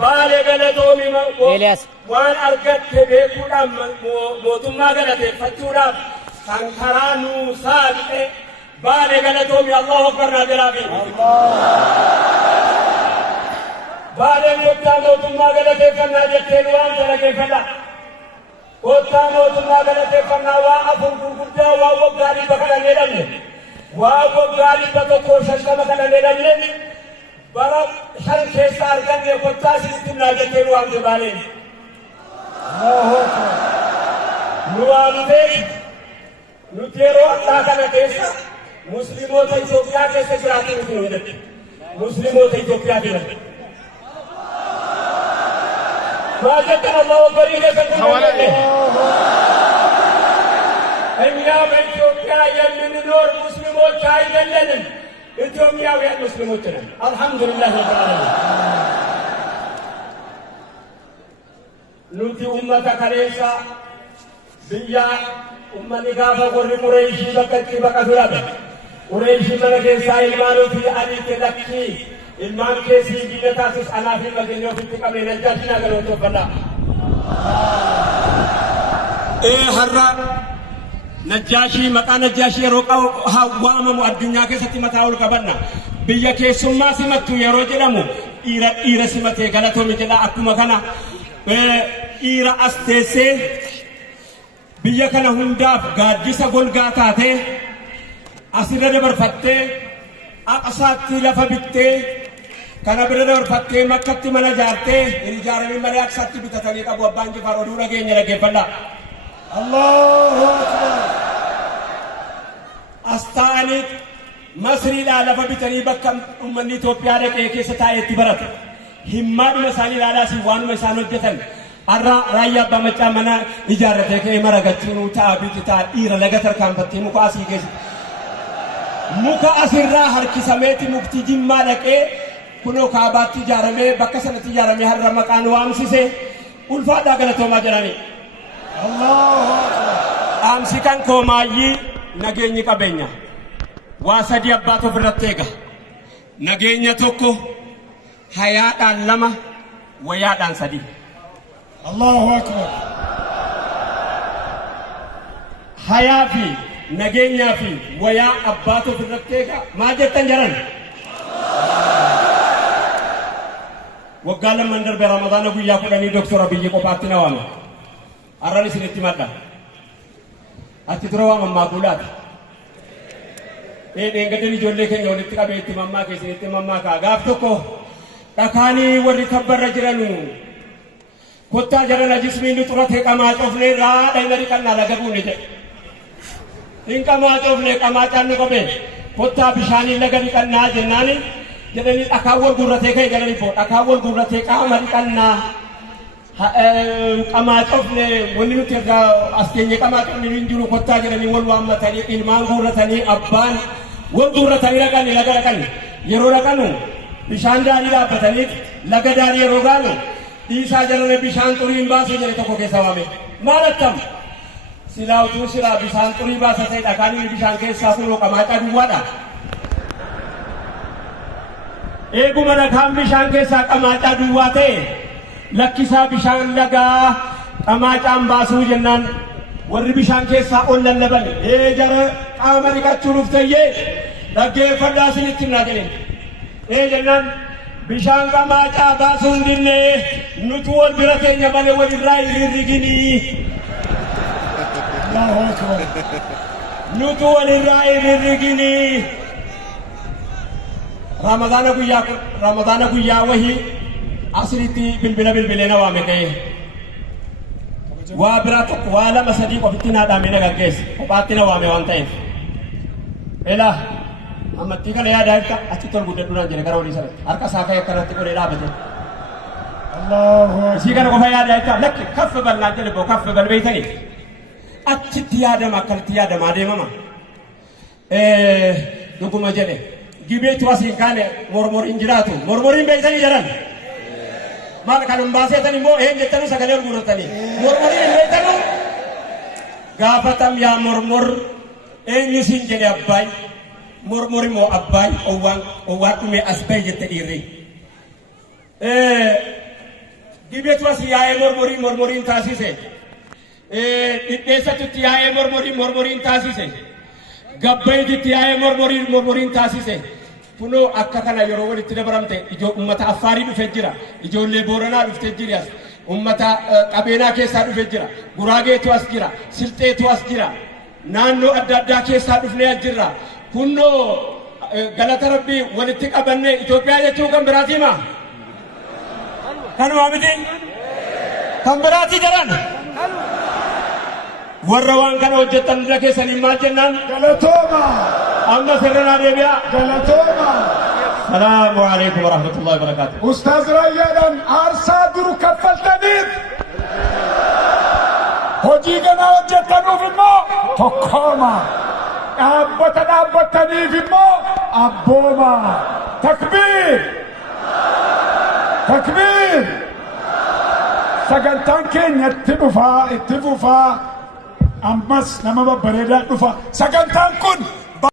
Baale galatoomi Elias. waan argatte beekuudhaan mootummaa galateeffachuudhaaf kan karaa nuu saaxile baale galatoomi Allahu Akbar naa jalaafi. Baaleen kottaa mootummaa galateeffannaa jetteen waan dalageeffadha. Kottaa mootummaa galateeffannaa waa afur gurguddaa waa waggaa dhibba kana jedhamne waa waggaa dhibba tokko 50 kana jedhamne bara shan keessa arganne kottaa sistimnaa jetteen waan baaleen. Nu waan beek nuti yeroo ammaa kana keessa musliimoota Itoophiyaa keessa jiraatu nuti nu jedhe musliimoota Itoophiyaa keessa. Maajatan Allah bariilee kan kunuunne. Eminaa Itoophiyaa yemmuu noor musliimoota ayyaannan Itoophiyaa musliimoota jiran. Alhamdulillah rabbil alamin. Nuti ummata kaleessa biyya ummanni gaafa warri Qureeshii bakka itti baqatu dhabe. Qureeshii mana keessaa ilmaan ofii adiitti lakkii. Ilmaan keessii biyya taasis anaaf hin mageenya ofitti qabee najjaajina galatoofadha. Har'a najjaashii maqaa najjaashii yeroo waamamu addunyaa keessatti mataa ol qabanna. Biyya keessummaa simattu yeroo jedhamu dhiira simatee galatoomi jedha akkuma kana dhiira as teessee biyya kana hundaaf gaaddisa golgaa taatee asirra dabarfattee aqsaatti lafa bittee kana bira dabarfattee makkatti mana ijaartee ijaaramee malee aqsaatti bitatanii qabu abbaan Jifaar oduu dhageenya dhaggeeffadha. Allahu Akbar. Astaanii Masriidhaa lafa bitanii bakka uummanni Itoophiyaa dhaqee keessa taa'eetti barata. Himmaadhuma isaanii ilaalaas waanuma isaan hojjetan. Har'a raayyaa abbaa maccaa mana ijaarratee ka'ee maragachuun ta'a biti ta'a dhiira laga tarkaanfattee muka asii keessa. Muka asirraa harkisameeti mukti Jimmaa dhaqee kunoo kaabaatti ijaaramee bakka sanatti ijaaramee har'a maqaan waamsise ulfaadhaa galatoomaa jedhani. Allahu Akbar. Dhaamsi kan koomaayyii nageenyi qabeenya. Waa sadii abbaatu ofirratti eega. Nageenya tokko, hayaadhaan lama, wayaadhaan sadii. Allahu Akbar. Hayaa fi nageenyaa fi wayaa abbaatu ofirratti eega. Maal jettan jaran? Waggaa lamman darbe Ramadaana guyyaa 10 Doktor Abiyyi kophaatti na waame. Har'aan isinitti madda. Ati dura waamammaa kuulaati. Dheengadeen ijoollee keenya walitti qabee itti mammaa keessanitti mammaa kaa gaaf tokko dhakaanii warri tabbarra jiranu kottaa jaran ajismiin xuratee qamaa cofnee raadha hin ariqannaa laga buune jedhe. Hin qamaa cofnee qamaa caannu qabee kottaa bishaaniin laga dhiqannaa jennaani jedhanii dhakaan wal gurratee ka'e galanii boo dhakaan wal gurratee qaama dhiqannaa qamaa cofnee wanni nuti ergaa as keenye qamaa cofnee hin jiru kottaa jedhanii wal waammatanii ilmaan gurratanii abbaan wal gurratanii dhaqanii laga dhaqanii yeroo dhaqanu bishaan daarii dhaabbatanii laga daarii yeroo gaanu dhiisaa jalame bishaan xuriin baasee jedhe tokko keessa waame maal attam silaa utuu silaa bishaan xurii baasa ta'e dhaqanii bishaan keessaa kunoo qamaacaa duwwaadha. Eeguma dhakaan bishaan keessaa qamaacaa duwwaa ta'e lakkisaa bishaan lagaa qamaacaan baasuu jennaan warri bishaan keessaa ol lallaban jara qaama dhiqachuu dhufteyyee dhaggeeffadhaa isinitti himnaa jedheen jennaan bishaan qamaacaa baasuu hin dinne nutu wal bira keenya malee walirraa hin riginii. Nutu walirraa hin riginii. Ramadaana guyyaa wahii asiritti bilbilee na waame ka'ee waa biraa tokko waa lama sadii qofitti naa dhaamee na gaggeesse kophaatti na waame waan ta'eef elaa ammattii kana yaada hirka achitti ol guddadhuudhaan jedhe gara olii sanatti harka isaa ka'e akkanatti godhee dhaabate isii kana qofa yaada hirka lakki kaffe bal'aan jedhe boo kaffe balbeeytanii achitti yaadama akkanatti yaadama adeemama dhuguma jedhe gibeetu asiin kaane mormoriin jiraatu mormoriin beektanii jedhan maal kan baasatan immoo jettanu sagalee ol guurratanii mormoriin beektanu gaafatam yaa mormor eenyu siin jedhe abbaay mormori mo abbay owan ume asbay jette iri dibetu asiyae mormorin tasise idesatu tiyae mormorin tasise gabbay tiyae mormorin tasise puno akka kana yoro walitti dabaramte ijo ummata affaari dhufe jira ijoollee booranaa dhufte jira ummata qabeenaa keessaa dhufe jira guraageetu as jira silxeetu as jira naannoo adda addaa keessaa dhufnee jirra kunno galata rabbii walitti qabanne Itoophiyaa jechuu kan biraati ma kanuma miti kan biraati jaran warra waan kana hojjetan irra keessanii maal jennaan galatooma amma sirranaa deebi'a galatooma. salaamu alaikum warahmatullahi wabarakatuh. Ustaaz Raayyaadhaan aarsaa duru kaffaltaniif hojii ganaa hojjetanuuf immoo tokkooma. dhaabbataniif immoo abbooma. Takbiir! Takbiir! Sagantaan keenya itti fufaa ammas nama babbareedaa dhufa. Sagantaan kun